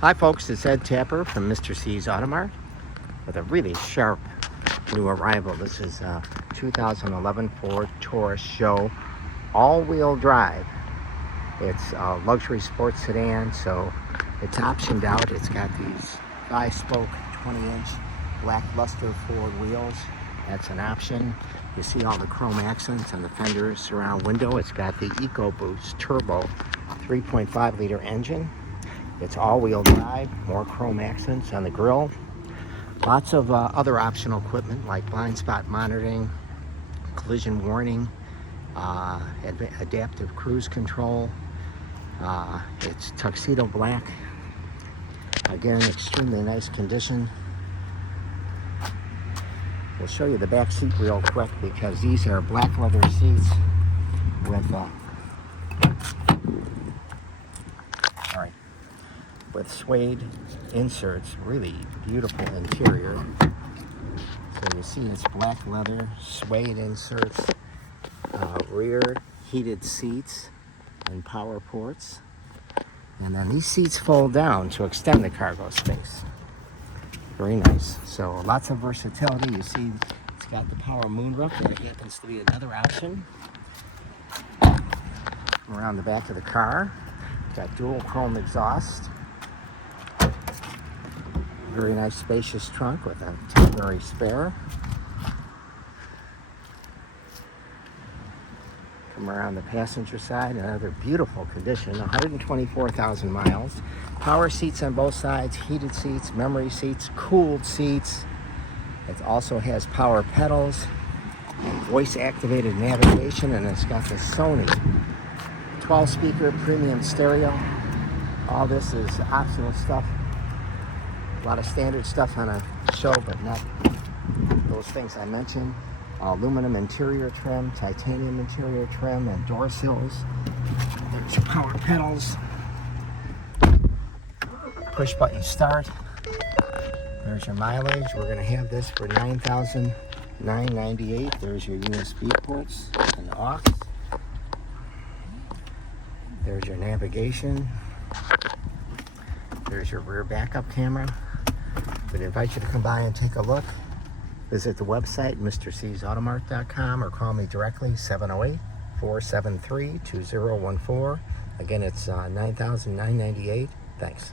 Hi folks, it's Ed Tapper from Mr. C's Auto Mart with a really sharp new arrival. This is a 2011 Ford Taurus SHO all-wheel drive. It's a luxury sports sedan, so it's optioned out. It's got these 5-spoke 20-inch black luster Ford wheels. That's an option. You see all the chrome accents on the Fender surround window. It's got the EcoBoost turbo 3.5 liter engine. It's all-wheel drive, more chrome accents on the grille. Lots of other optional equipment like blind spot monitoring, collision warning, adaptive cruise control. It's Tuxedo Black. Again, extremely nice condition. We'll show you the back seat real quick because these are black leather seats with suede inserts. Really beautiful interior. So you see it's black leather, suede inserts, rear heated seats and power ports. And then these seats fold down to extend the cargo space. Very nice. So lots of versatility. You see it's got the power moonroof. That happens to be another option. Around the back of the car, got dual chrome exhaust. Very nice spacious trunk with a temporary spare. Come around the passenger side, another beautiful condition, 124,000 miles. Power seats on both sides, heated seats, memory seats, cooled seats. It also has power pedals, voice activated navigation, and it's got the SONY 12 speaker premium stereo. All this is optional stuff. A lot of standard stuff on a SHO, but not those things I mentioned. Aluminum interior trim, titanium interior trim, and door sills. There's your power pedals. Push button start. There's your mileage. We're going to have this for $9,998. There's your USB ports and aux. There's your navigation. There's your rear backup camera. We'd invite you to come by and take a look. Visit the website, mrcsautomart.com, or call me directly, 708-473-2014. Again, it's $9,998. Thanks.